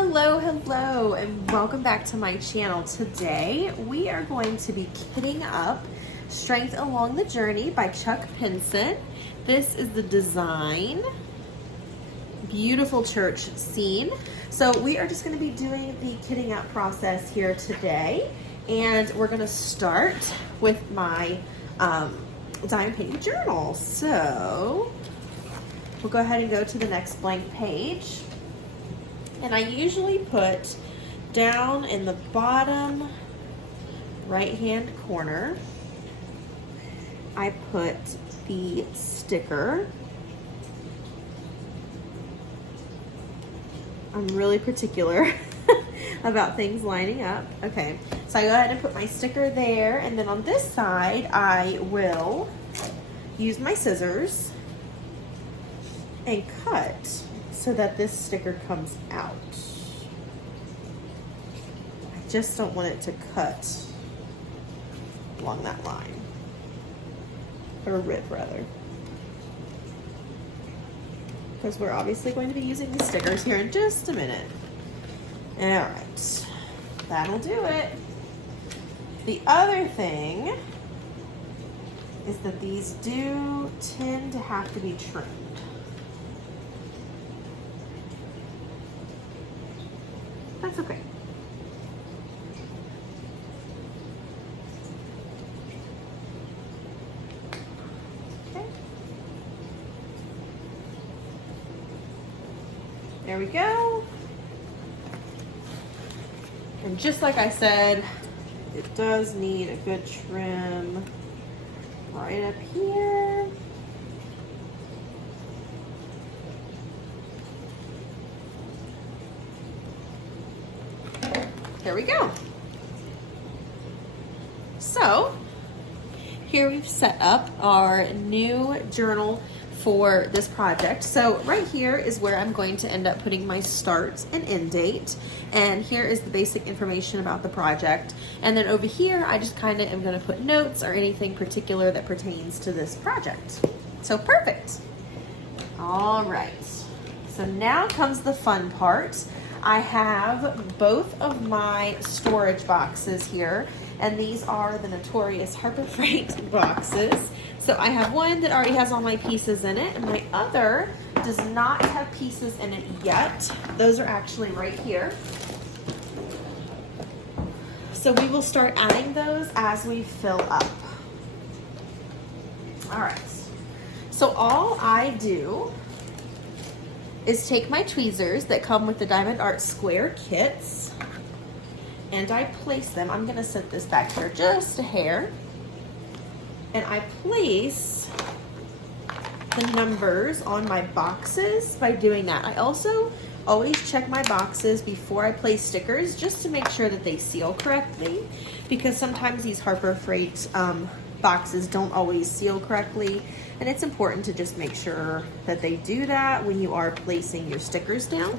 Hello, and welcome back to my channel. Today, we are going to be kitting up Strength Along the Journey by Chuck Pinson. This is the design. Beautiful church scene. So we are just going to be doing the kitting up process here today. And we're going to start with my Diamond painting journal. So we'll go ahead and go to the next blank page. And I usually put down in the bottom right-hand corner, I put the sticker. I'm really particular about things lining up. Okay, so I go ahead and put my sticker there, and then on this side, I will use my scissors and cut so that this sticker comes out. I just don't want it to cut along that line, or rip rather, because we're obviously going to be using the stickers here in just a minute. All right, that'll do it. The other thing is that these do tend to have to be trimmed. That's okay. Okay. There we go. And just like I said, it does need a good trim right up here. There we go. So here we've set up our new journal for this project. So right here is where I'm going to end up putting my start and end date. And here is the basic information about the project. And then over here, I just kind of am going to put notes or anything particular that pertains to this project. So perfect. All right. So now comes the fun part. I have both of my storage boxes here, and these are the notorious Harbor Freight boxes. So I have one that already has all my pieces in it, and my other does not have pieces in it yet. Those are actually right here. So we will start adding those as we fill up. All right. So all I do is take my tweezers that come with the Diamond Art Square kits, and I place them. I'm gonna set this back here just a hair, and I place the numbers on my boxes by doing that. I also always check my boxes before I place stickers just to make sure that they seal correctly, because sometimes these Harbor Freight boxes don't always seal correctly, and it's important to just make sure that they do that when you are placing your stickers down.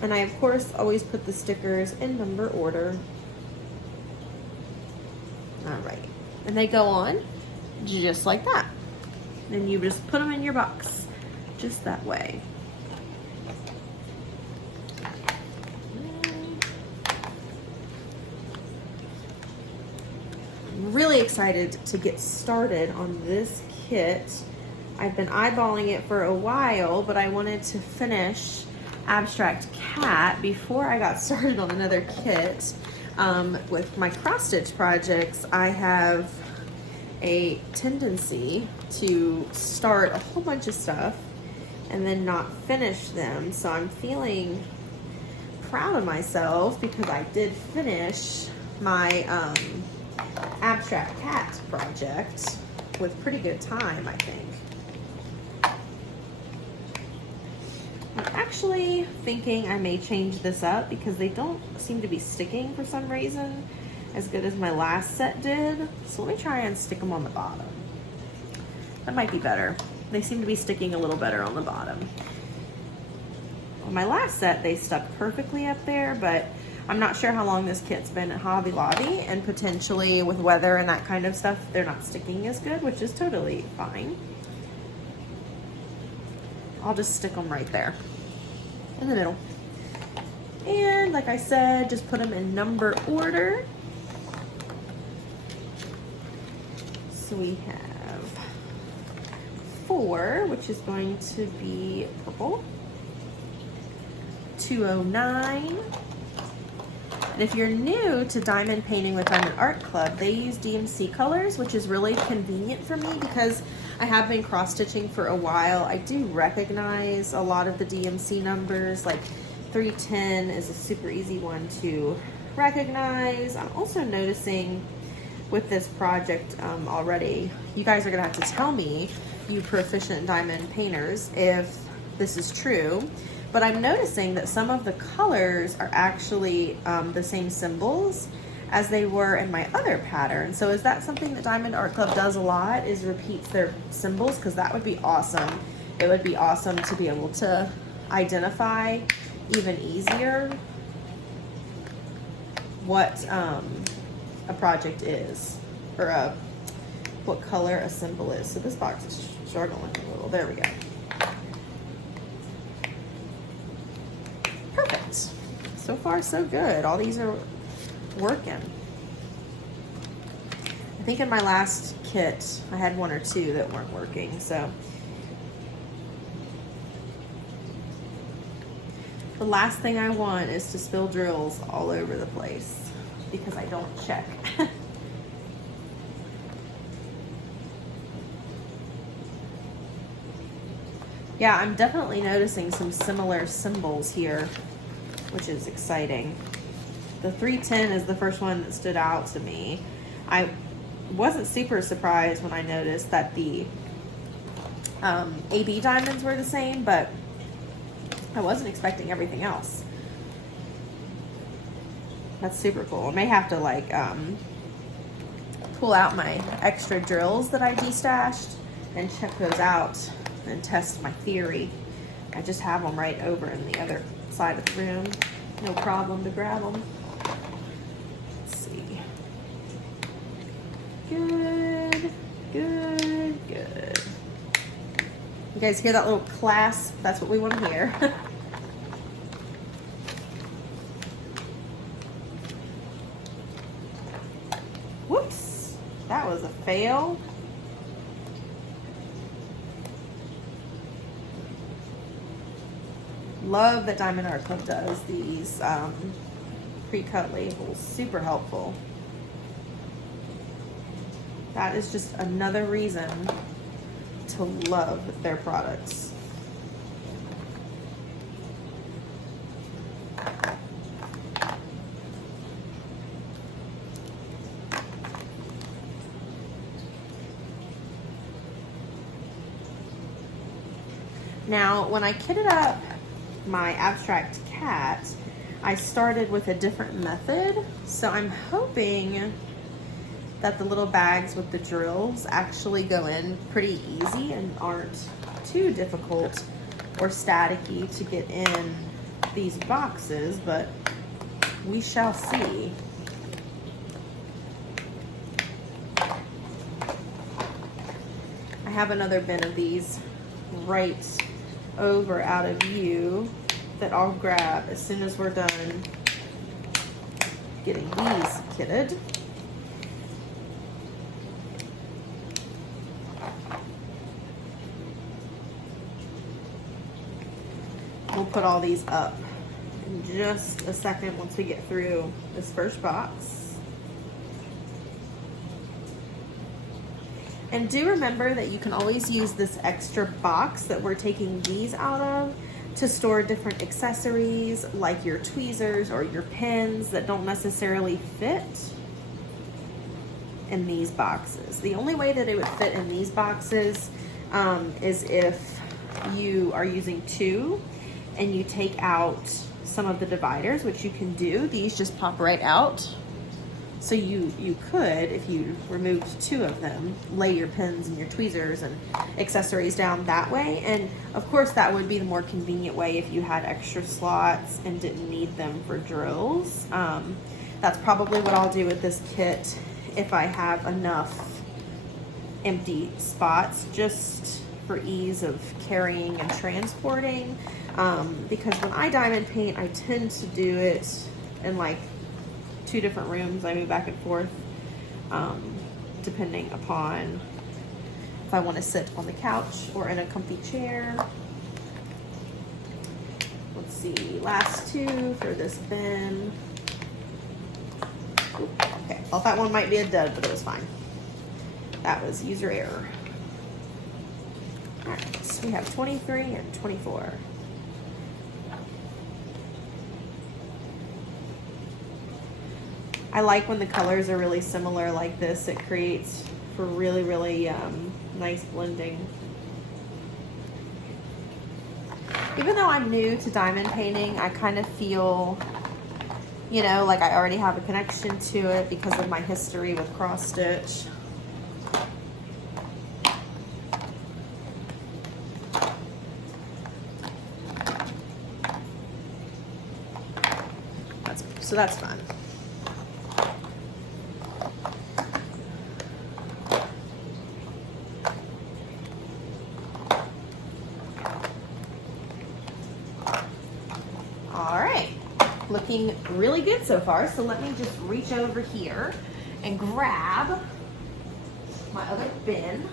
And I of course always put the stickers in number order. All right, and they go on just like that. And you just put them in your box just that way. Really excited to get started on this kit. I've been eyeballing it for a while, but I wanted to finish Abstract Cat before I got started on another kit. With my cross stitch projects, I have a tendency to start a whole bunch of stuff and then not finish them. So I'm feeling proud of myself because I did finish my Abstract Cat project with pretty good time, I think. I'm actually thinking I may change this up because they don't seem to be sticking for some reason as good as my last set did. So let me try and stick them on the bottom. That might be better. They seem to be sticking a little better on the bottom. On my last set, they stuck perfectly up there, but I'm not sure how long this kit's been at Hobby Lobby, and potentially with weather and that kind of stuff, they're not sticking as good, which is totally fine. I'll just stick them right there in the middle. And like I said, just put them in number order. So we have 4, which is going to be purple, 209. And if you're new to diamond painting with Diamond Art Club, they use DMC colors, which is really convenient for me because I have been cross-stitching for a while. I do recognize a lot of the DMC numbers, like 310 is a super easy one to recognize. I'm also noticing with this project already, you guys are gonna have to tell me, you proficient diamond painters, if this is true. But I'm noticing that some of the colors are actually the same symbols as they were in my other pattern. So is that something that Diamond Art Club does a lot, is repeats their symbols? Because that would be awesome. It would be awesome to be able to identify even easier what a project is, or what color a symbol is. So this box is struggling a little. There we go. Perfect. So far, so good. All these are working. I think in my last kit, I had 1 or 2 that weren't working, so. The last thing I want is to spill drills all over the place because I don't check. Yeah, I'm definitely noticing some similar symbols here, which is exciting. The 310 is the first one that stood out to me. I wasn't super surprised when I noticed that the AB diamonds were the same, but I wasn't expecting everything else. That's super cool. I may have to like pull out my extra drills that I destashed and check those out and test my theory. I just have them right over in the other side of the room. No problem to grab them. Let's see. Good, good, good. You guys hear that little clasp? That's what we want to hear. Whoops, that was a fail. Love that Diamond Art Club does these pre-cut labels. Super helpful. That is just another reason to love their products. Now, when I kitted up my abstract cat, I started with a different method. So I'm hoping that the little bags with the drills actually go in pretty easy and aren't too difficult or staticky to get in these boxes, but we shall see. I have another bin of these right over out of view that I'll grab as soon as we're done getting these kitted. We'll put all these up in just a second once we get through this first box. And do remember that you can always use this extra box that we're taking these out of to store different accessories like your tweezers or your pins that don't necessarily fit in these boxes. The only way that it would fit in these boxes is if you are using 2 and you take out some of the dividers, which you can do. These just pop right out. So you could, if you removed 2 of them, lay your pins and your tweezers and accessories down that way. And of course that would be the more convenient way if you had extra slots and didn't need them for drills. That's probably what I'll do with this kit if I have enough empty spots, just for ease of carrying and transporting. because when I diamond paint, I tend to do it in like 2 different rooms. I move back and forth, depending upon if I want to sit on the couch or in a comfy chair. Let's see, last 2 for this bin. Ooh, okay, I thought that one might be a dud, but it was fine. That was user error. All right, so we have 23 and 24. I like when the colors are really similar like this. It creates for really, really nice blending. Even though I'm new to diamond painting, I kind of feel, you know, like I already have a connection to it because of my history with cross stitch. So that's fun. All right, looking really good so far. So let me just reach over here and grab my other bin.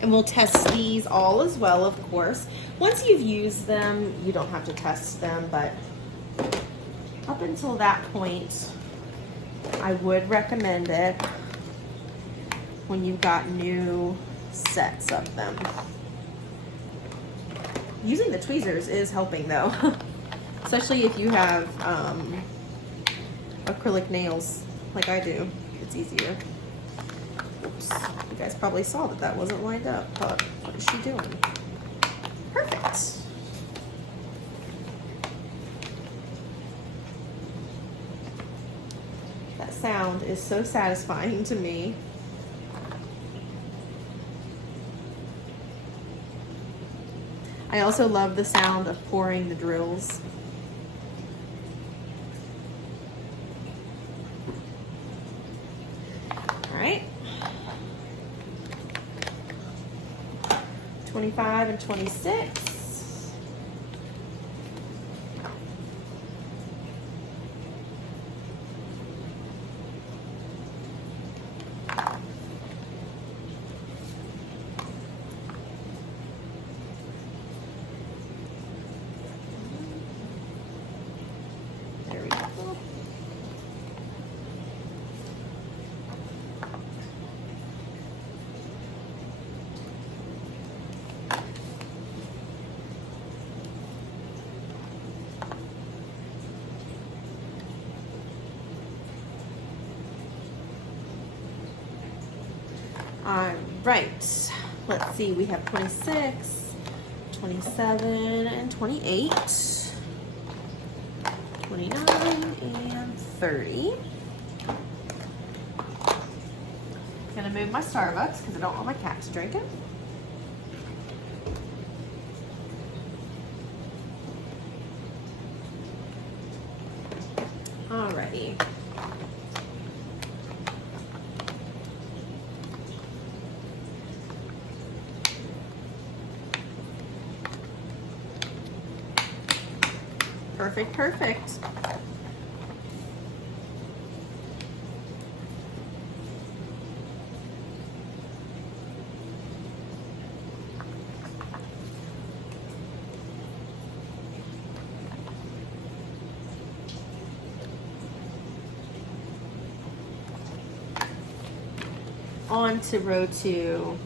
And we'll test these all as well, of course. Once you've used them, you don't have to test them, but up until that point, I would recommend it when you've got new sets of them. Using the tweezers is helping though, especially if you have acrylic nails like I do. It's easier. Oops, you guys probably saw that that wasn't lined up, but what is she doing? Perfect. That sound is so satisfying to me. I also love the sound of pouring the drills. All right. 25 and 26. There we go. All right, let's see, we have 26, 27, and 28, 29, and 30. I'm gonna move my Starbucks because I don't want my cat to drink it. Alrighty. Perfect, perfect. On to row 2.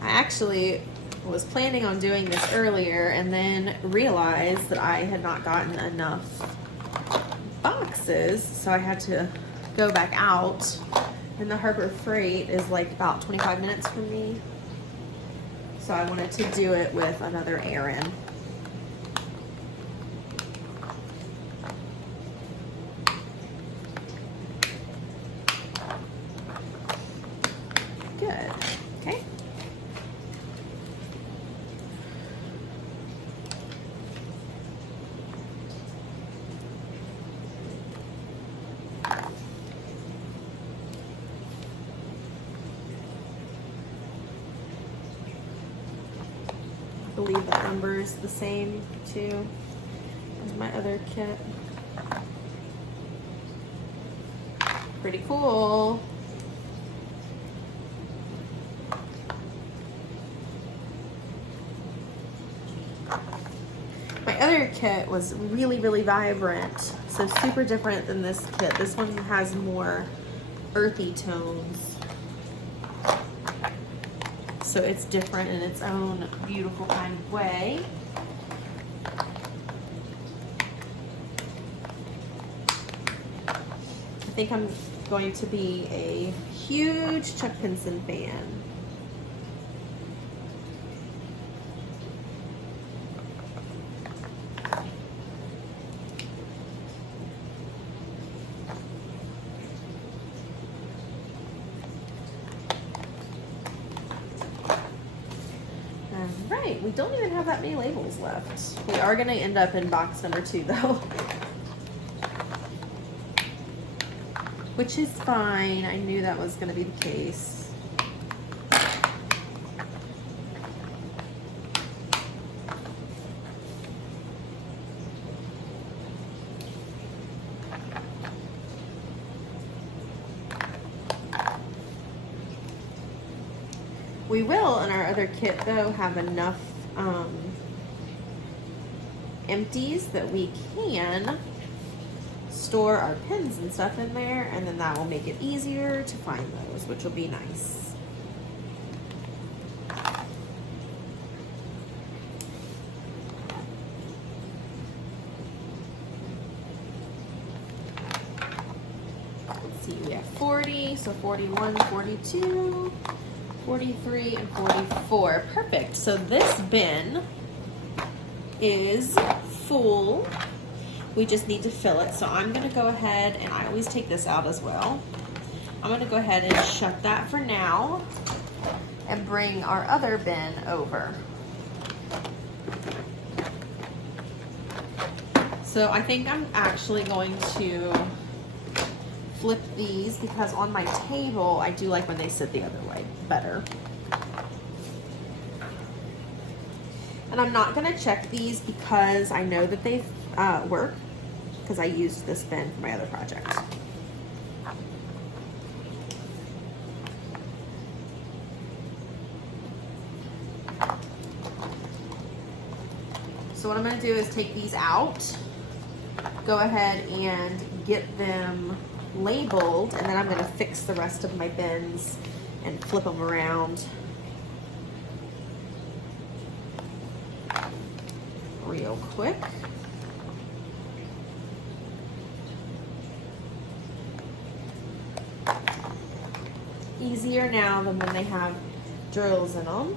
Actually was planning on doing this earlier and then realized that I had not gotten enough boxes, so I had to go back out, and the Harbor Freight is like about 25 minutes from me, so I wanted to do it with another errand. Good. Okay. believe that number is the same too as my other kit. Pretty cool. My other kit was really, really vibrant, so super different than this kit. This one has more earthy tones. So it's different in its own beautiful kind of way. I think I'm going to be a huge Chuck Pinson fan. Alright, we don't even have that many labels left. We are going to end up in box number 2 though. Which is fine. I knew that was going to be the case. We will, in our other kit though, have enough empties that we can store our pins and stuff in there, and then that will make it easier to find those, which will be nice. Let's see, we have 40, so 41, 42, 43, and 44. Perfect. So this bin is full. We just need to fill it. So I'm gonna go ahead, and I always take this out as well. I'm gonna go ahead and shut that for now and bring our other bin over. So I think I'm actually going to flip these because on my table, I do like when they sit the other way better. And I'm not gonna check these because I know that they work, because I used this bin for my other project. So what I'm going to do is take these out, go ahead and get them labeled, and then I'm going to fix the rest of my bins and flip them around real quick. Easier now than when they have drills in them.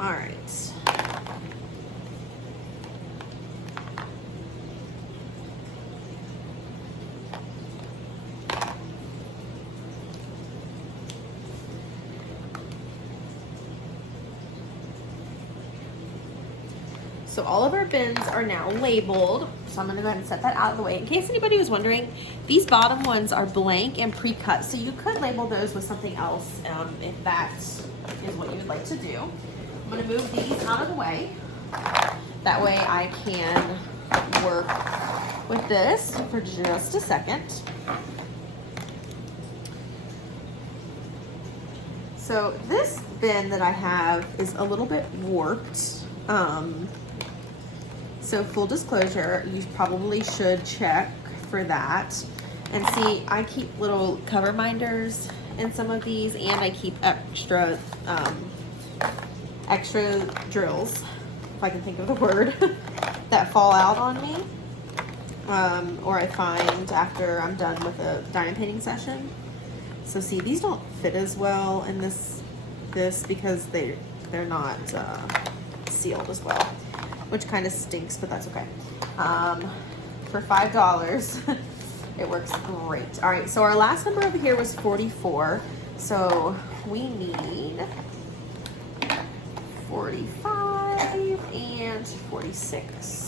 All right. So all of our bins are now labeled. So I'm gonna go ahead and set that out of the way. In case anybody was wondering, these bottom ones are blank and pre-cut. So you could label those with something else if that is what you would like to do. I'm gonna move these out of the way. That way I can work with this for just a second. So this bin that I have is a little bit warped. So full disclosure, you probably should check for that. And see, I keep little cover minders in some of these, and I keep extra drills, if I can think of the word, that fall out on me, or I find after I'm done with a diamond painting session. So see, these don't fit as well in this because they're not sealed as well. which kind of stinks, but that's okay. For $5, it works great. All right, so our last number over here was 44. So we need 45 and 46.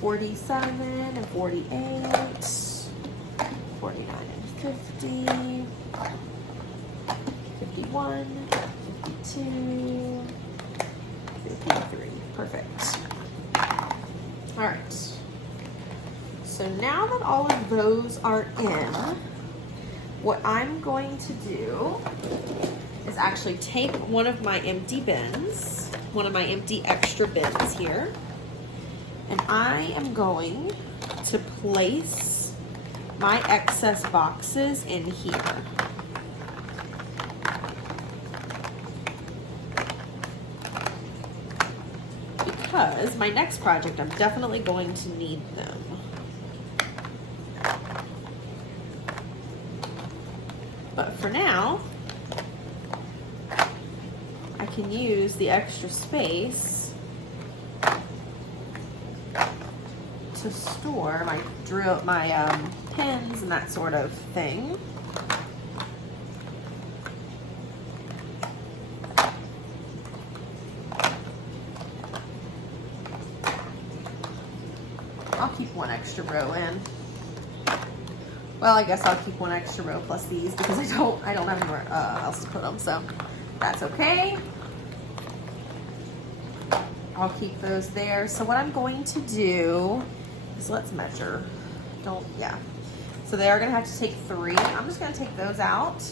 47 and 48, 49 and 50, 51, 52, 53. Perfect. All right. So now that all of those are in, what I'm going to do is actually take one of my empty bins, one of my empty extra bins here, and I am going to place my excess boxes in here. Because my next project, I'm definitely going to need them. But for now, I can use the extra space to store my pins and that sort of thing. I'll keep one extra row in. Well, I guess I'll keep one extra row plus these because I don't have anywhere else to put them, so that's okay. I'll keep those there. So what I'm going to do is let's measure. So they are gonna have to take 3. I'm just gonna take those out.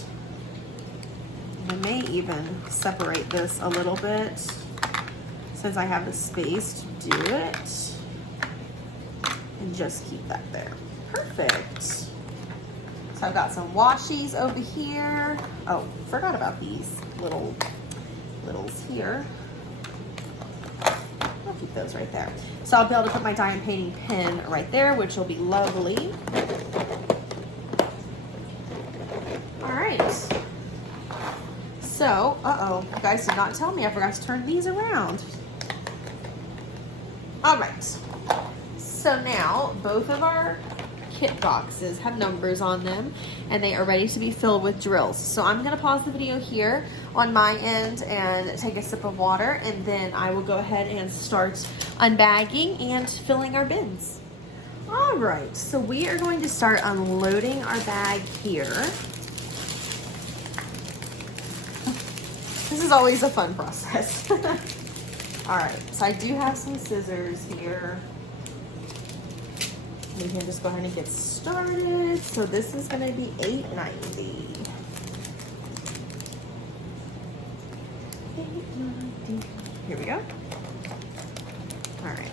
I may even separate this a little bit since I have the space to do it. And just keep that there. Perfect. So I've got some washies over here. Oh, forgot about these littles here. I'll keep those right there. So I'll be able to put my die and painting pin right there, which will be lovely. All right. So, you guys did not tell me I forgot to turn these around. All right. So now both of our kit boxes have numbers on them and they are ready to be filled with drills. So I'm going to pause the video here on my end and take a sip of water, and then I will go ahead and start unbagging and filling our bins. All right, so we are going to start unloading our bag here. This is always a fun process. All right, so I do have some scissors here. We can just go ahead and get started. So this is going to be $8.90. Here we go. All right.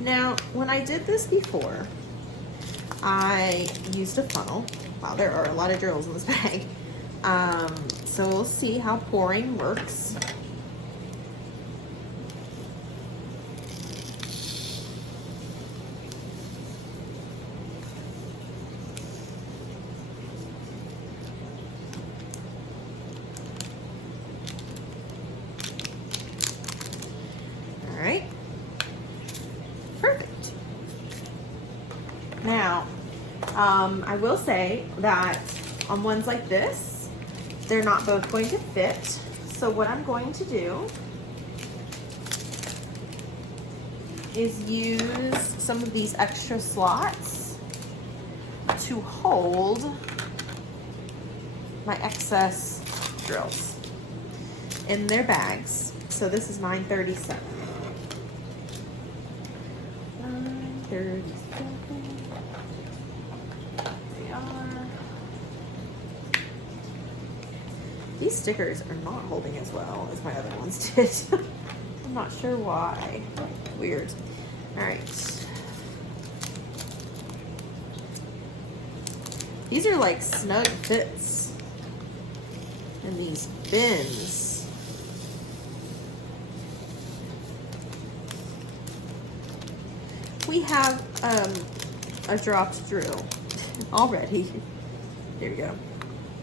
Now, when I did this before, I used a funnel. Wow, there are a lot of drills in this bag. So we'll see how pouring works. Now, I will say that on ones like this, they're not both going to fit. So what I'm going to do is use some of these extra slots to hold my excess drills in their bags. So this is 937. 937. These stickers are not holding as well as my other ones did. I'm not sure why. Weird. All right. These are like snug fits in these bins. We have a dropped drill already. Here we go.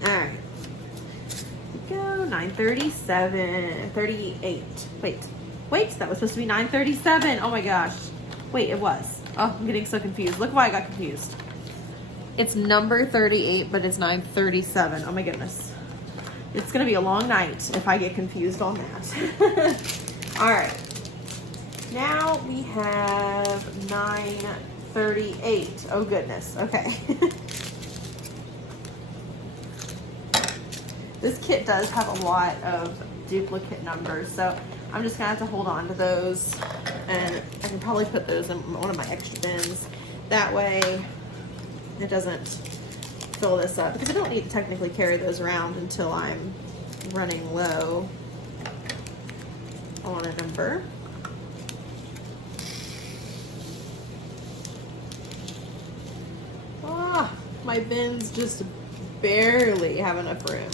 All right. go. 937, 38. Wait, that was supposed to be 937. Oh my gosh. Wait, it was. Oh, I'm getting so confused. Look why I got confused. It's number 38, but it's 937. Oh my goodness. It's gonna be a long night if I get confused on that. All right. Now we have 938. Oh goodness. Okay. This kit does have a lot of duplicate numbers, so I'm just gonna have to hold on to those, and I can probably put those in one of my extra bins. That way it doesn't fill this up, because I don't need to technically carry those around until I'm running low on a number. Ah, my bins just barely have enough room.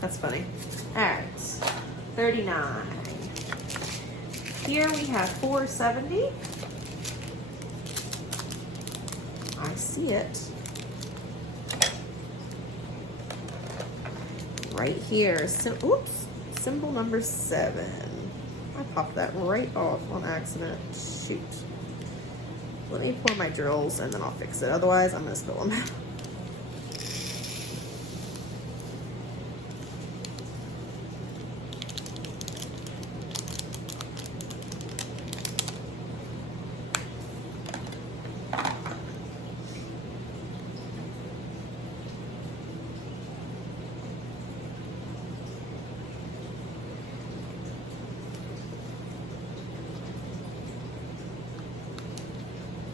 That's funny. All right, 39. Here we have 470. I see it. Right here. So, oops, symbol number 7. I popped that right off on accident. Shoot. Let me pour my drills and then I'll fix it. Otherwise, I'm gonna spill them out.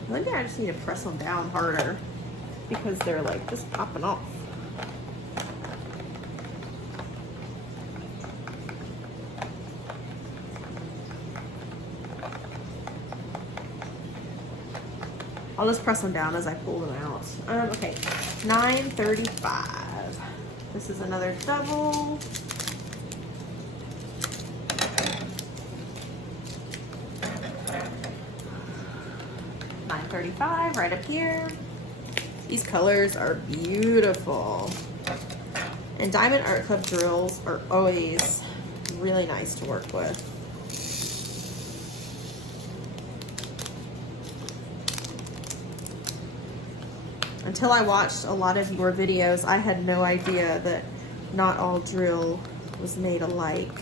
Maybe I just need to press them down harder because they're like just popping off. I'll just press them down as I pull them out. Okay, 935. This is another double. $9.35 right up here. These colors are beautiful. And Diamond Art Club drills are always really nice to work with. Until I watched a lot of your videos, I had no idea that not all drill was made alike.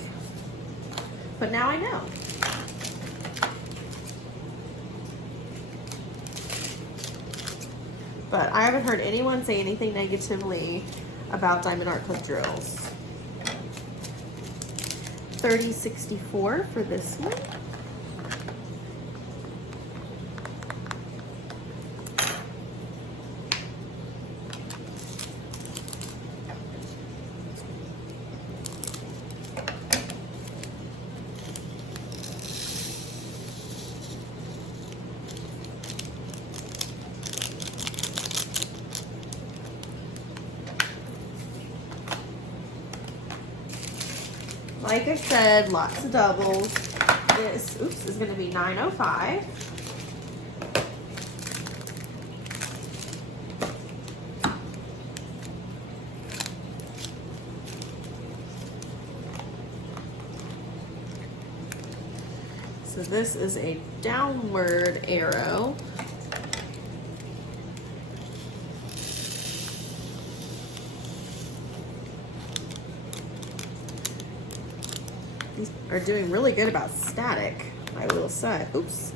But now I know. But I haven't heard anyone say anything negatively about Diamond Art Club drills. $30.64 for this one. Like I said, lots of doubles. This, oops, is going to be $9.05. So this is a downward arrow. These are doing really good about static, I will say. Oops.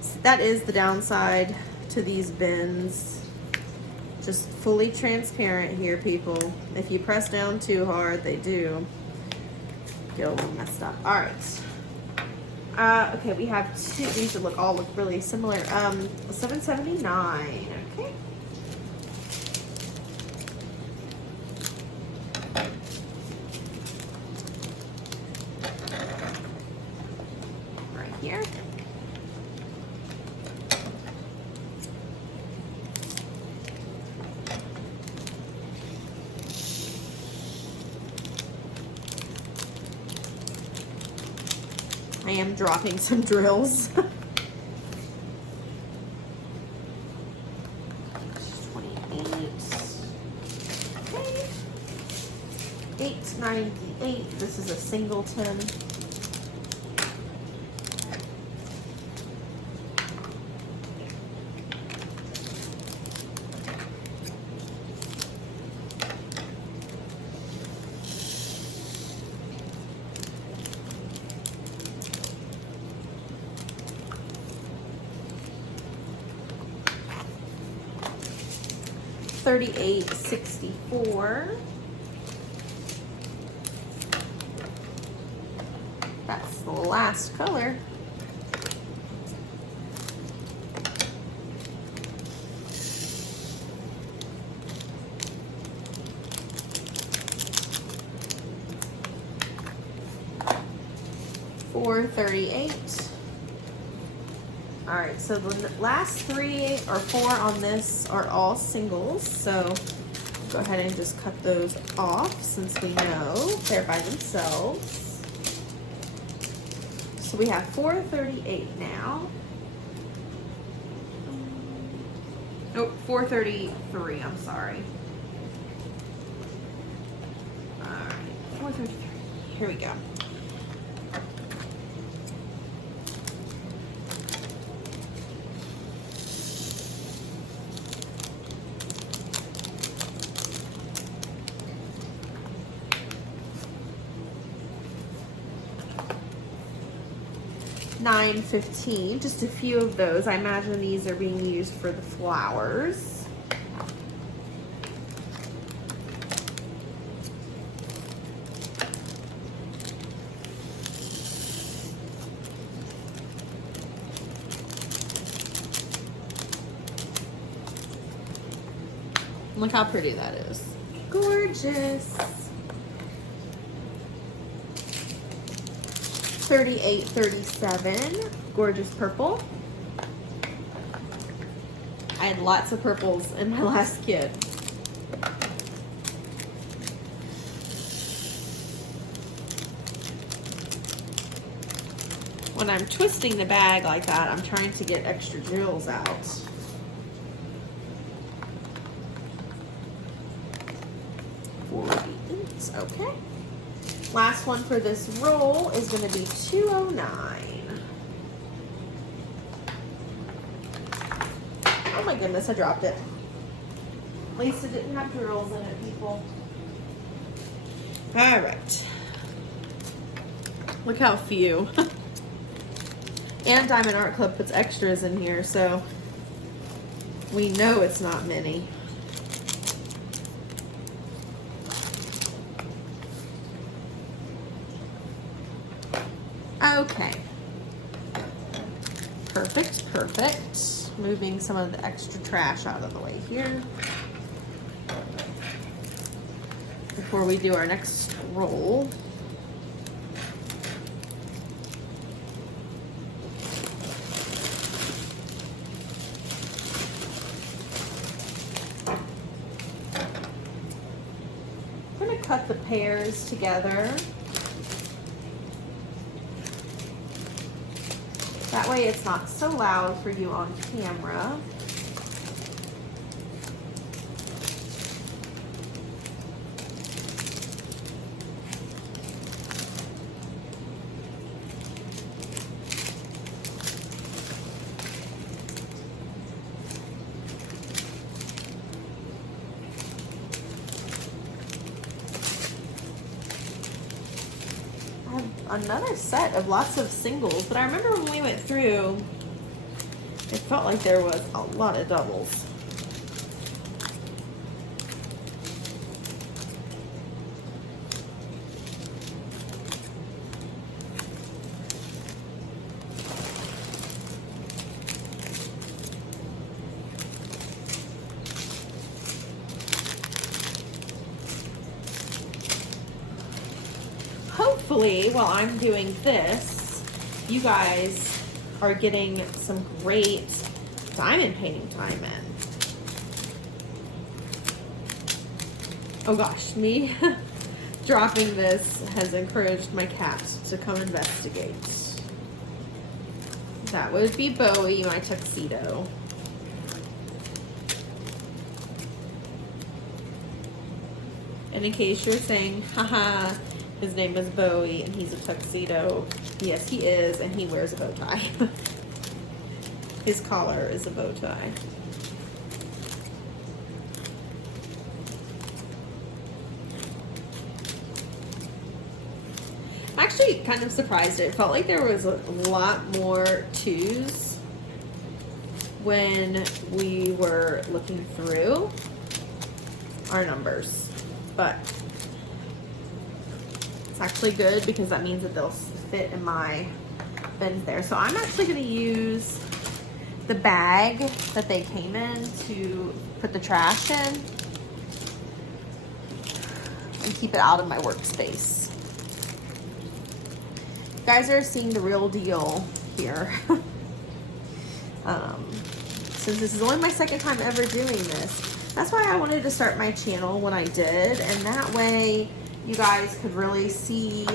So that is the downside to these bins. Just fully transparent here, people. If you press down too hard, they do get a little messed up. All right. Okay, we have two. These all look really similar. $7.79. Okay. Here. I am dropping some drills. 28. Okay. $8.98. This is a singleton. $38.64. That's the last color. $4.38. All right, so the last 3 or 4 on this are all singles, so go ahead and just cut those off since we know they're by themselves. So we have $4.38 now. Nope, $4.33, I'm sorry. All right, $4.33, here we go. $9.15, just a few of those. I imagine these are being used for the flowers. Look how pretty that is. Gorgeous. $38.37, gorgeous purple. I had lots of purples in my last kit. When I'm twisting the bag like that, I'm trying to get extra drills out. Okay. Last one for this roll is going to be $2.09. Oh my goodness, I dropped it. At least it didn't have drills in it, people. All right. Look how few. And Diamond Art Club puts extras in here, so we know it's not many. Okay. Perfect, perfect. Moving some of the extra trash out of the way here before we do our next roll. I'm going to cut the pairs together. That way it's not so loud for you on camera. Another set of lots of singles, but I remember when we went through, it felt like there was a lot of doubles. Hopefully, while I'm doing this, you guys are getting some great diamond painting time in. Oh gosh, me dropping this has encouraged my cat to come investigate. That would be Bowie, my tuxedo. And in case you're saying, haha, his name is Bowie and he's a tuxedo, yes, he is, and he wears a bow tie. His collar is a bow tie. I'm actually kind of surprised. It felt like there was a lot more twos when we were looking through our numbers, but it's actually good because that means that they'll fit in my bins there. So I'm actually going to use the bag that they came in to put the trash in and keep it out of my workspace. You guys are seeing the real deal here. Since this is only my second time ever doing this, that's why I wanted to start my channel when I did, and that way you guys could really see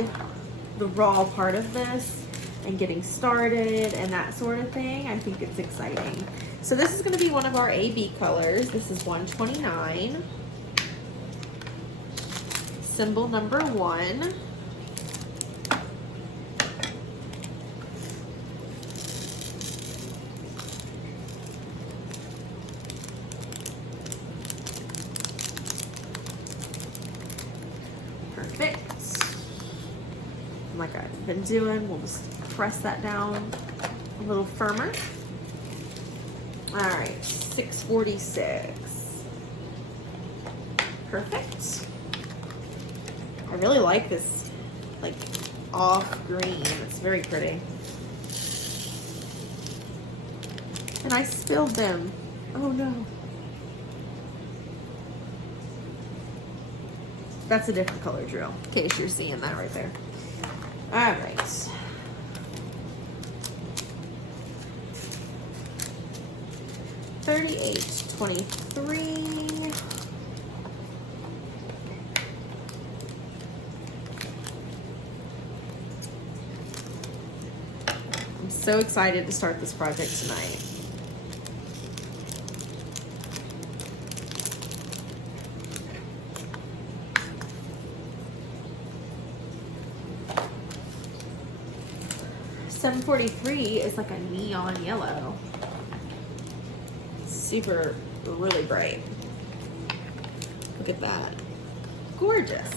the raw part of this and getting started and that sort of thing. I think it's exciting. So this is going to be one of our AB colors. This is 129. Symbol number 1. Perfect. Like I've been doing, we'll just press that down a little firmer. All right, 646. Perfect. I really like this, like, off green. It's very pretty. And I spilled them. Oh no. That's a different color drill, in case you're seeing that right there. All right. $38.23. I'm so excited to start this project tonight. $7.43 is like a neon yellow. Super, really bright. Look at that. Gorgeous.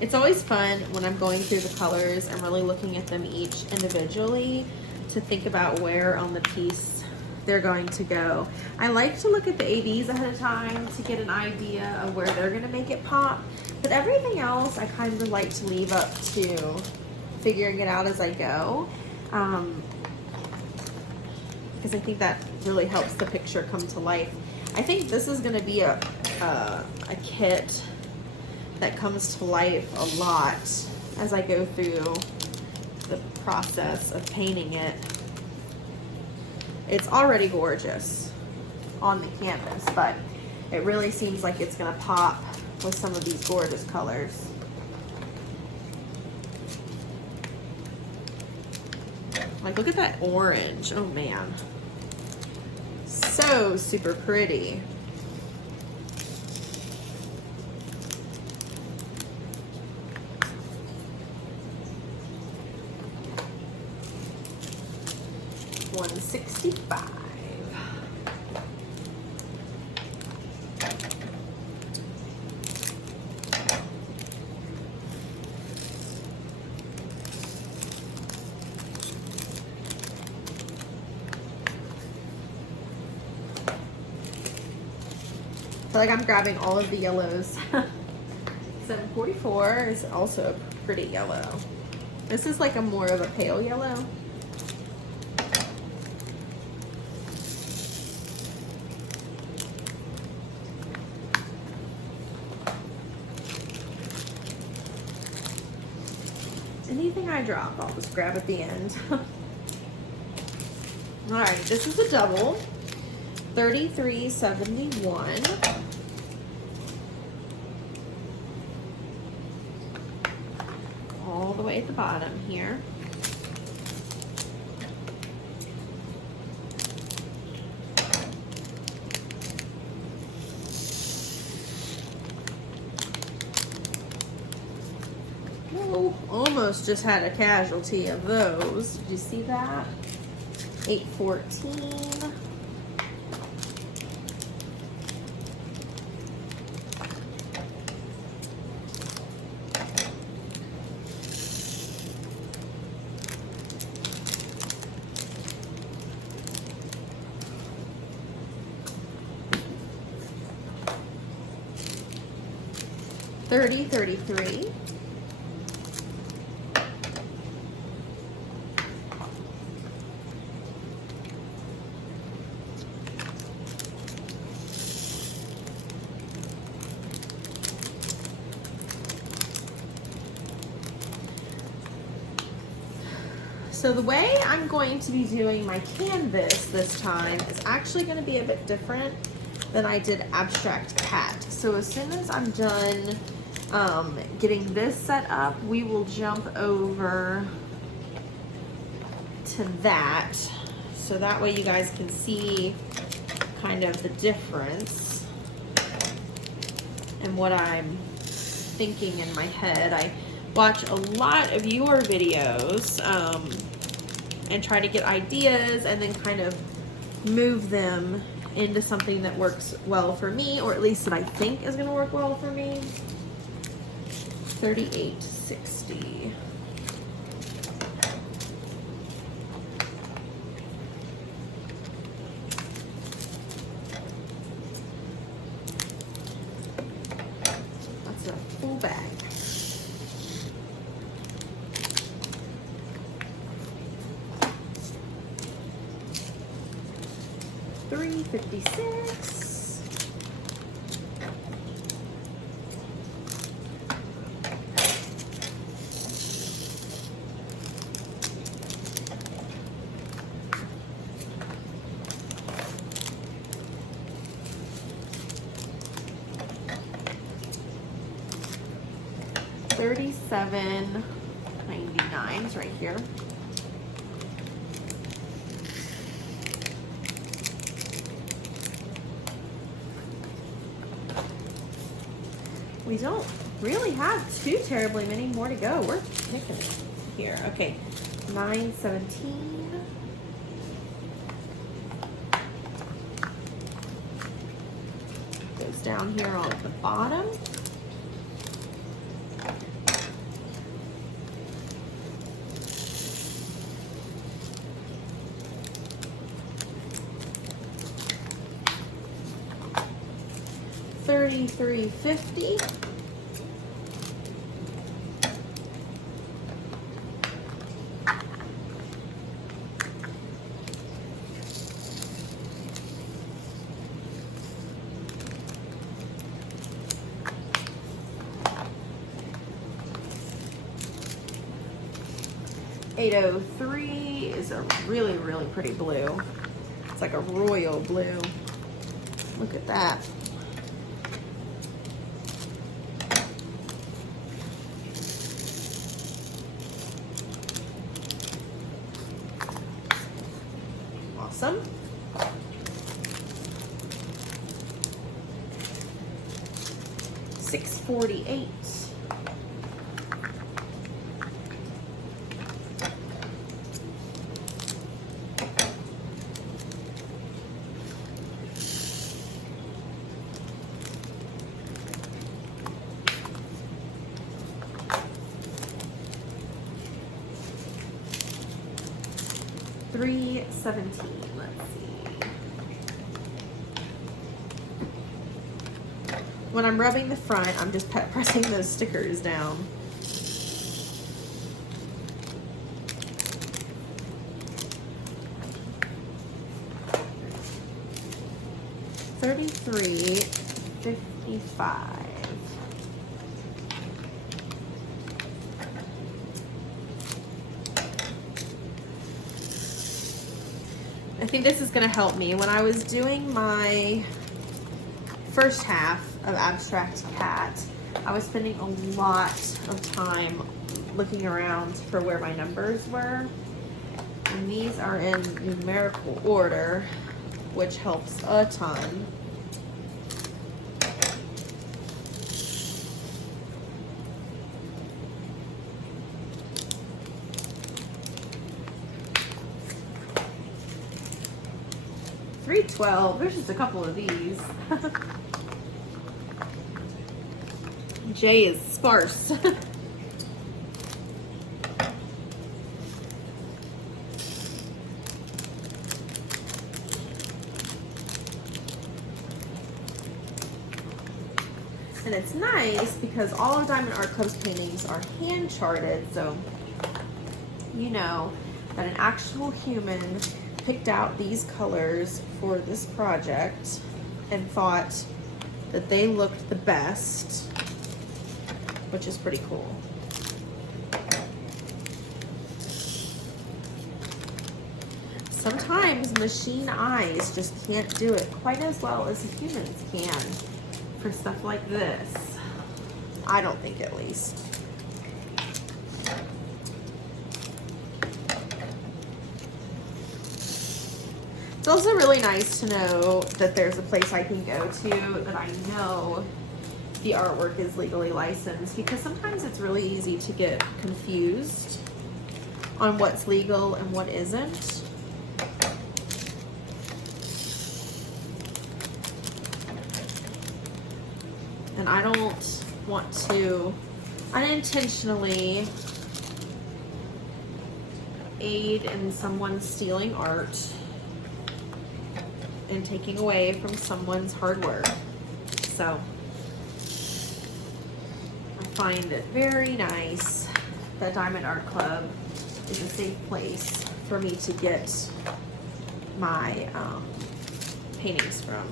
It's always fun when I'm going through the colors and really looking at them each individually to think about where on the piece they're going to go. I like to look at the ABs ahead of time to get an idea of where they're gonna make it pop, but everything else I kind of like to leave up to figuring it out as I go. Because I think that really helps the picture come to life. I think this is gonna be a kit that comes to life a lot as I go through the process of painting it. It's already gorgeous on the canvas, but it really seems like it's gonna pop with some of these gorgeous colors. Like, look at that orange. Oh man. So super pretty. $165. I feel like I'm grabbing all of the yellows. 744 is also a pretty yellow. This is like a more of a pale yellow. Anything I drop, I'll just grab at the end. All right, this is a double. $33.71. All the way at the bottom here. Oh, almost just had a casualty of those. Did you see that? 814. $30, $33. So the way I'm going to be doing my canvas this time is actually going to be a bit different than I did Abstract Cat. So as soon as I'm done getting this set up, we will jump over to that. So that way you guys can see kind of the difference and what I'm thinking in my head. I watch a lot of your videos and try to get ideas and then kind of move them into something that works well for me, or at least that I think is going to work well for me. 38.60. That's a full bag. $3.56. $37.99 is right here. We don't really have too terribly many more to go. We're picking it here. Okay, $9.17. Goes down here on the bottom. $33.50. $8.03 is a really, really pretty blue. It's like a royal blue. Look at that. Awesome. $6.48. $3.17. Let's see. When I'm rubbing the front, I'm just pressing those stickers down. $33.55. I think this is going to help me. When I was doing my first half of Abstract Cat, I was spending a lot of time looking around for where my numbers were. And these are in numerical order, which helps a ton. get 12. There's just a couple of these. J is sparse. And it's nice because all of Diamond Art Club's paintings are hand charted, so you know that an actual human picked out these colors for this project and thought that they looked the best, which is pretty cool. Sometimes machine eyes just can't do it quite as well as humans can for stuff like this. I don't think, at least. It's also really nice to know that there's a place I can go to that I know the artwork is legally licensed, because sometimes it's really easy to get confused on what's legal and what isn't. And I don't want to unintentionally aid in someone stealing art and taking away from someone's hard work. So I find it very nice that Diamond Art Club is a safe place for me to get my paintings from.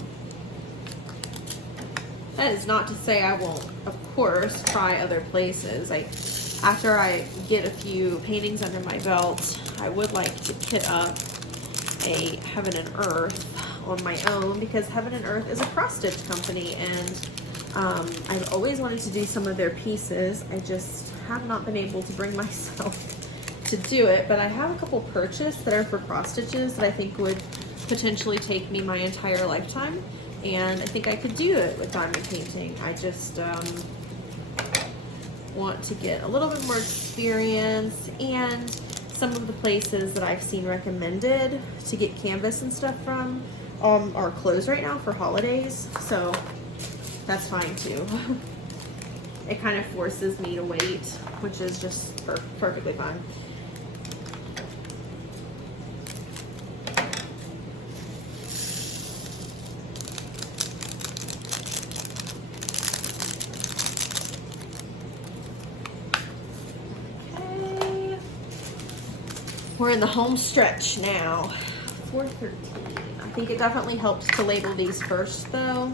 That is not to say I won't, of course, try other places. After I get a few paintings under my belt, I would like to kit up a Heaven and Earth on my own, because Heaven and Earth is a cross-stitch company, and I've always wanted to do some of their pieces. I just have not been able to bring myself to do it, but I have a couple purchased that are for cross stitches that I think would potentially take me my entire lifetime, and I think I could do it with diamond painting. I just want to get a little bit more experience, and some of the places that I've seen recommended to get canvas and stuff from are closed right now for holidays, so that's fine too. It kind of forces me to wait, which is just perfectly fine. Okay. We're in the home stretch now. 4:13. I think it definitely helps to label these first though.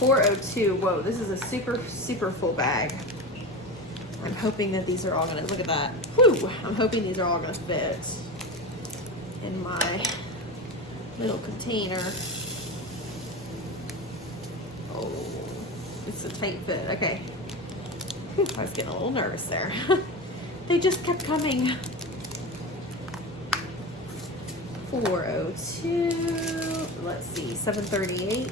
$4.02. Whoa, this is a super full bag. I'm hoping that these are all gonna, look at that. Whew, I'm hoping these are all gonna fit in my little container. Oh, it's a tight fit. Okay. Whew, I was getting a little nervous there. They just kept coming. 402. Let's see, 738.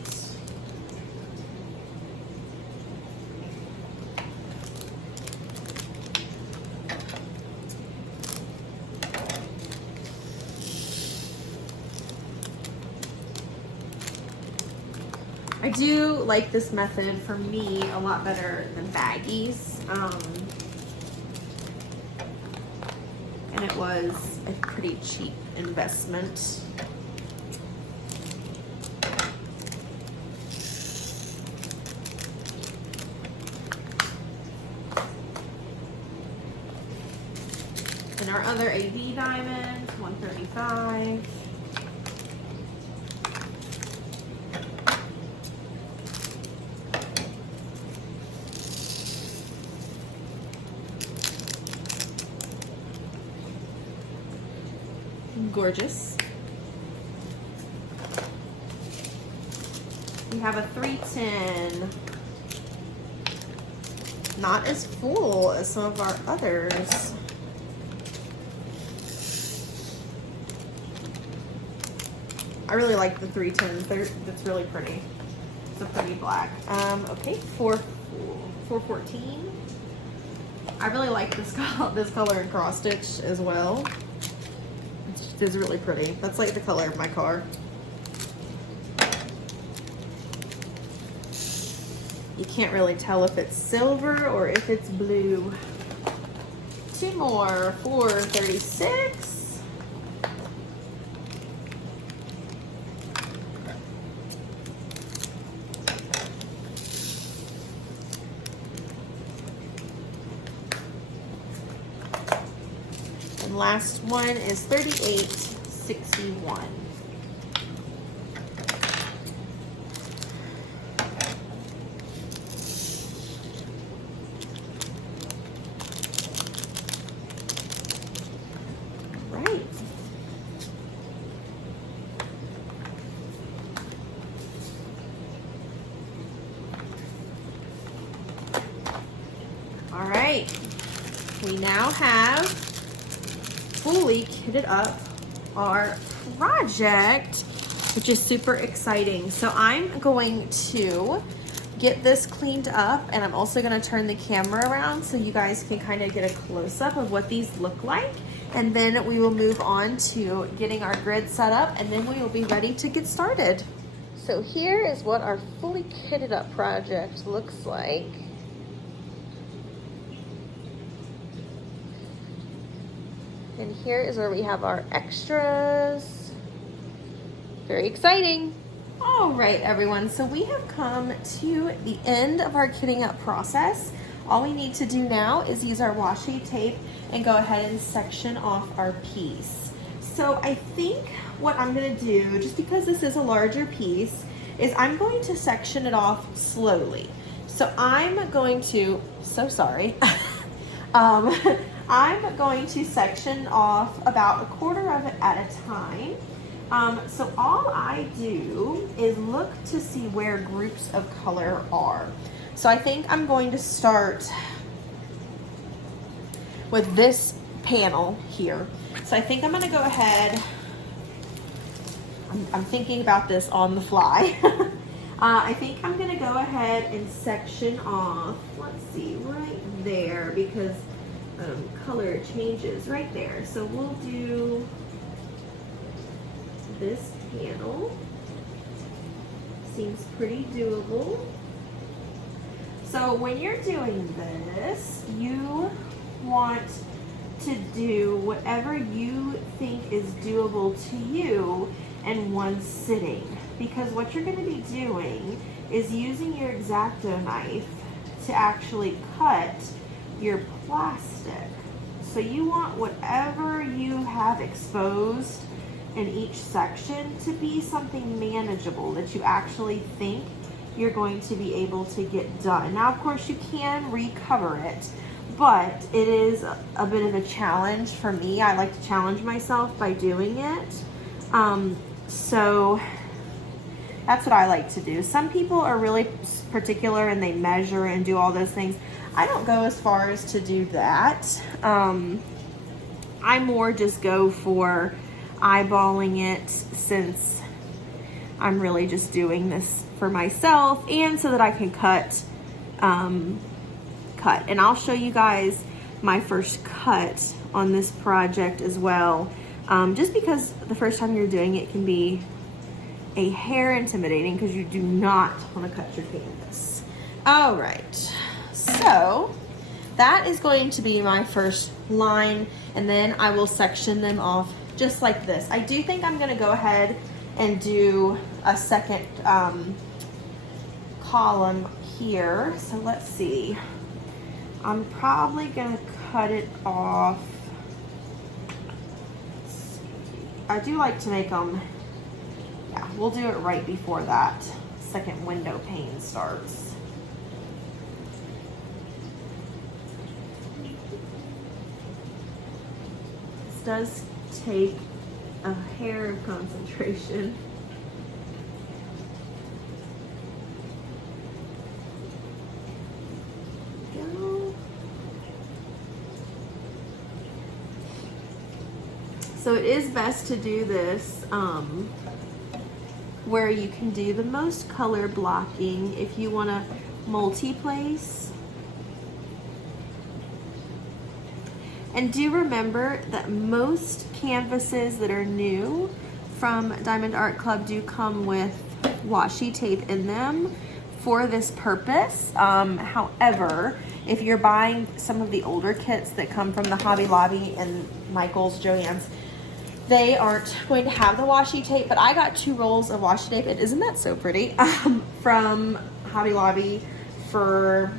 I do like this method for me a lot better than baggies, and it was a pretty cheap investment. And our other AB diamond, 135. Gorgeous. We have a 310. Not as full as some of our others. I really like the 310s. That's really pretty. It's a pretty black. Okay, 414. I really like this color in cross stitch as well. It's really pretty. That's like the color of my car. You can't really tell if it's silver or if it's blue. 2 more, 436. And last one is 3861. All right, we now have fully kitted up our project, which is super exciting. So I'm going to get this cleaned up, and I'm also going to turn the camera around so you guys can kind of get a close-up of what these look like. And then we will move on to getting our grid set up, and then we will be ready to get started. So here is what our fully kitted up project looks like. And here is where we have our extras. Very exciting. All right, everyone. So we have come to the end of our kitting up process. All we need to do now is use our washi tape and go ahead and section off our piece. So I think what I'm gonna do, just because this is a larger piece, is I'm going to section it off slowly. So I'm going to, so sorry. I'm going to section off about 1/4 of it at a time. So all I do is look to see where groups of color are. So I think I'm going to start with this panel here. So I think I'm gonna go ahead, I'm thinking about this on the fly. I think I'm gonna go ahead and section off, let's see, right there, because color changes right there. So we'll do this panel. Seems pretty doable. So when you're doing this, you want to do whatever you think is doable to you in one sitting, because what you're going to be doing is using your X-Acto knife to actually cut your plastic. So you want whatever you have exposed in each section to be something manageable that you actually think you're going to be able to get done. Now, of course, you can recover it, but it is a bit of a challenge for me. I like to challenge myself by doing it. So that's what I like to do. Some people are really particular and they measure and do all those things. I don't go as far as to do that. I more just go for eyeballing it, since I'm really just doing this for myself and so that I can cut. And I'll show you guys my first cut on this project as well. Just because the first time you're doing it can be a hair intimidating, because you do not want to cut your canvas. All right, so that is going to be my first line, and then I will section them off just like this. I do think I'm going to go ahead and do a second column here. So let's see. I'm probably going to cut it off. I do like to make them, yeah, we'll do it right before that second window pane starts. This does take a hair of concentration. Go. So it is best to do this where you can do the most color blocking if you want to multi-place. And do remember that most canvases that are new from Diamond Art Club do come with washi tape in them for this purpose. However, if you're buying some of the older kits that come from the Hobby Lobby and Michael's, Joann's, they aren't going to have the washi tape, but I got 2 rolls of washi tape, and isn't that so pretty, from Hobby Lobby for,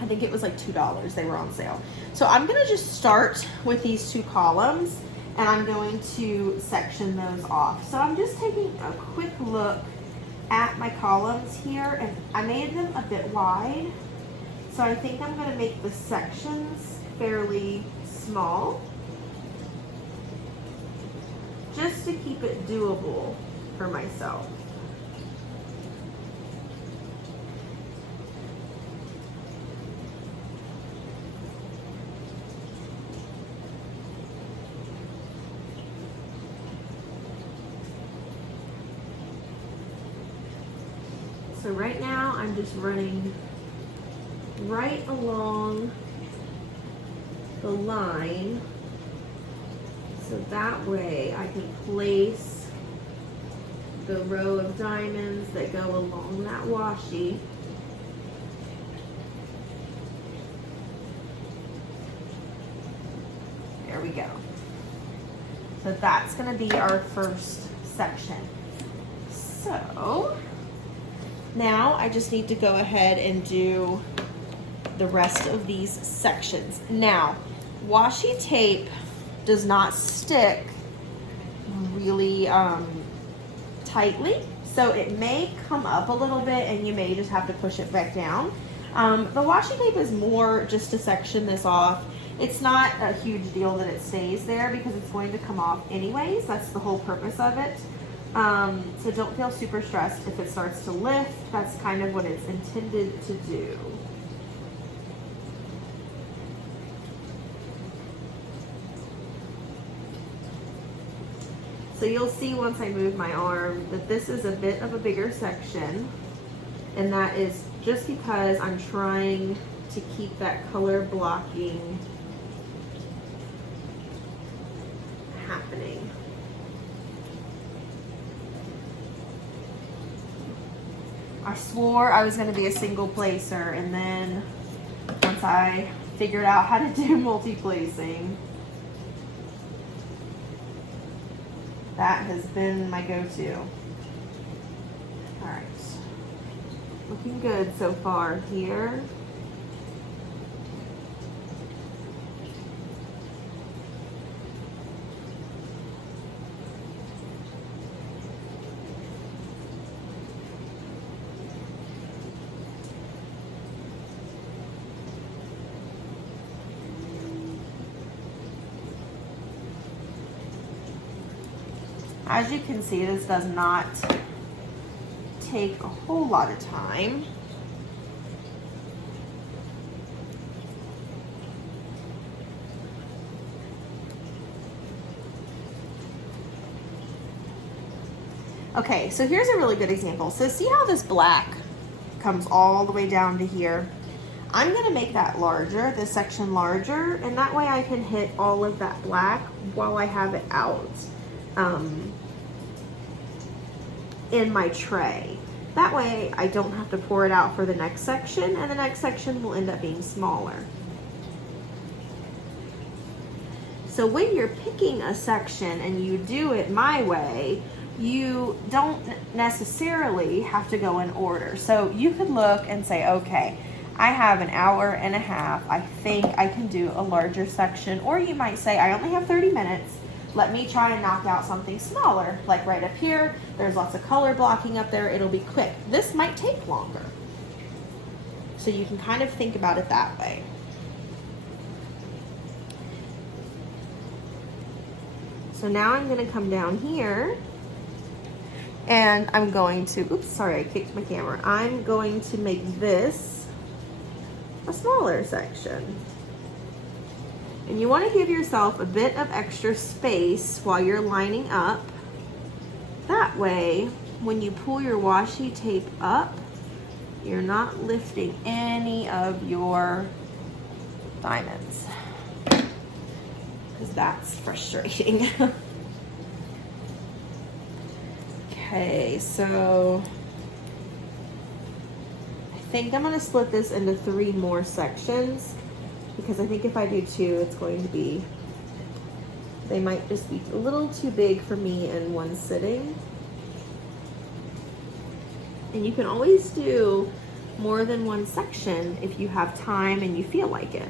I think it was like $2. They were on sale. So I'm gonna just start with these 2 columns, and I'm going to section those off. So I'm just taking a quick look at my columns here, and I made them a bit wide. So I think I'm gonna make the sections fairly small, just to keep it doable for myself. So right now I'm just running right along the line, so that way I can place the row of diamonds that go along that washi. There we go. So that's going to be our first section. So now I just need to go ahead and do the rest of these sections. Now, washi tape does not stick really tightly, so it may come up a little bit and you may just have to push it back down. The washi tape is more just to section this off. It's not a huge deal that it stays there because it's going to come off anyways. That's the whole purpose of it. So don't feel super stressed if it starts to lift. That's kind of what it's intended to do. So you'll see once I move my arm that this is a bit of a bigger section, and that is just because I'm trying to keep that color blocking happening. I swore I was going to be a single placer, and then once I figured out how to do multi-placing, that has been my go-to. Alright, looking good so far here. As you can see, this does not take a whole lot of time. Okay, so here's a really good example. So see how this black comes all the way down to here? I'm gonna make that larger, this section larger, and that way I can hit all of that black while I have it out in my tray. That way I don't have to pour it out for the next section, and the next section will end up being smaller. So when you're picking a section and you do it my way, you don't necessarily have to go in order. So you could look and say, okay, I have an hour and a half. I think I can do a larger section. Or you might say, I only have 30 minutes. Let me try and knock out something smaller, like right up here. There's lots of color blocking up there. It'll be quick. This might take longer. So you can kind of think about it that way. So now I'm going to come down here and I'm going to, oops, sorry, I kicked my camera. I'm going to make this a smaller section. And you want to give yourself a bit of extra space while you're lining up. That way, when you pull your washi tape up, you're not lifting any of your diamonds, because that's frustrating. Okay, so I think I'm gonna split this into 3 more sections, because I think if I do 2, it's going to be, they might just be a little too big for me in one sitting. And you can always do more than one section if you have time and you feel like it.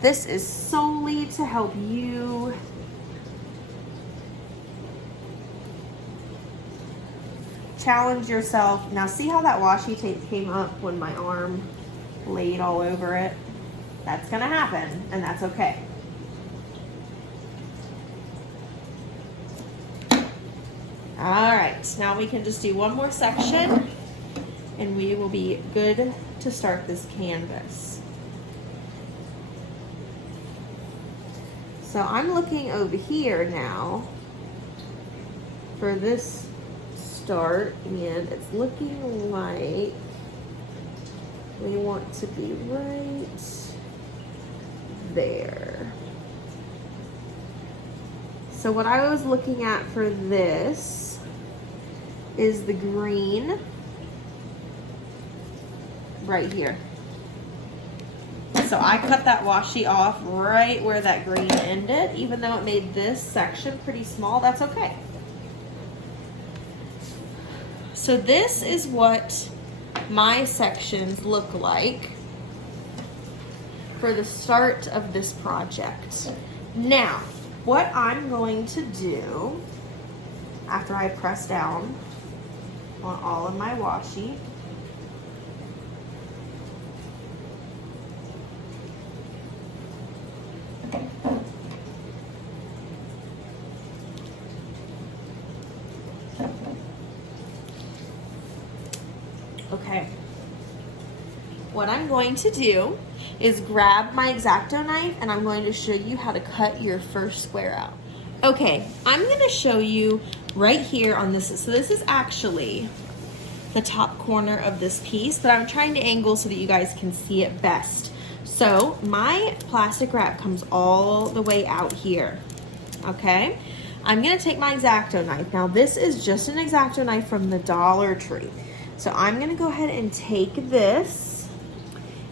This is solely to help you challenge yourself. Now see how that washi tape came up when my arm laid all over it? That's gonna happen, and that's okay. All right, now we can just do one more section and we will be good to start this canvas. So I'm looking over here now for this start, and it's looking like we want to be right there. So what I was looking at for this is the green right here. So I cut that washi off right where that green ended, even though it made this section pretty small. That's okay. So this is what my sections look like for the start of this project. Now, what I'm going to do after I press down on all of my washi, okay, what I'm going to do is grab my X-Acto knife and I'm going to show you how to cut your first square out. Okay, I'm going to show you right here on this. So this is actually the top corner of this piece, but I'm trying to angle so that you guys can see it best. So my plastic wrap comes all the way out here, okay? I'm going to take my X-Acto knife. Now this is just an X-Acto knife from the Dollar Tree. So I'm going to go ahead and take this,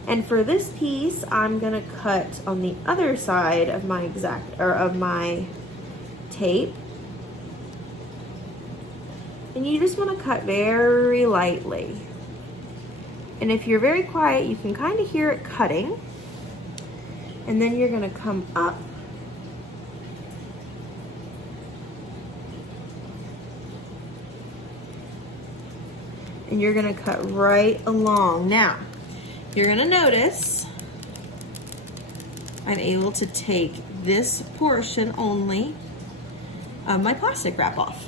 and for this piece I'm going to cut on the other side of my my tape. And you just want to cut very lightly. And if you're very quiet, you can kind of hear it cutting. And then you're going to come up and you're going to cut right along. Now, you're going to notice I'm able to take this portion only of my plastic wrap off.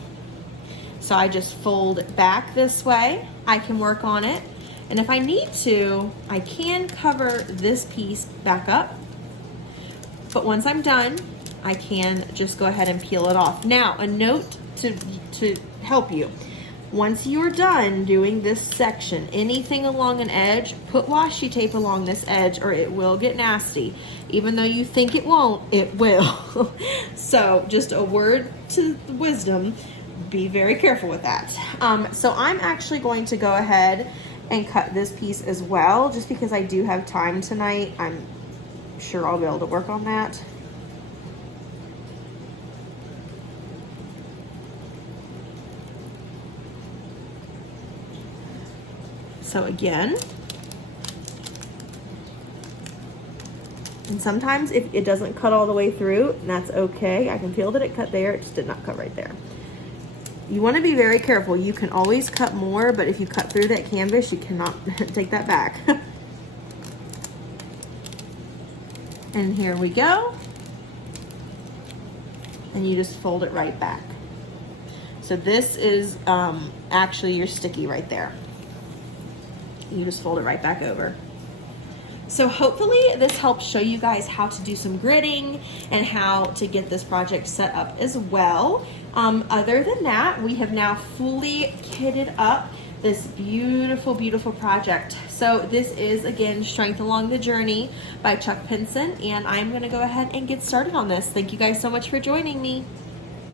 So I just fold it back this way. I can work on it. And if I need to, I can cover this piece back up. But once I'm done, I can just go ahead and peel it off. Now, a note to help you. Once you're done doing this section, anything along an edge, put washi tape along this edge or it will get nasty. Even though you think it won't, it will. So just a word to wisdom, be very careful with that. So I'm actually going to go ahead and cut this piece as well, just because I do have time tonight. I'm sure I'll be able to work on that. So again, and sometimes if it doesn't cut all the way through, that's okay. I can feel that it cut there, it just did not cut right there. You want to be very careful. You can always cut more, but if you cut through that canvas, you cannot take that back. And here we go. And you just fold it right back. So this is actually your sticky right there. You just fold it right back over. So hopefully this helps show you guys how to do some gridding and how to get this project set up as well. Other than that, we have now fully kitted up this beautiful, beautiful project. So this is, again, Strength Along the Journey by Chuck Pinson, and I'm gonna go ahead and get started on this. Thank you guys so much for joining me.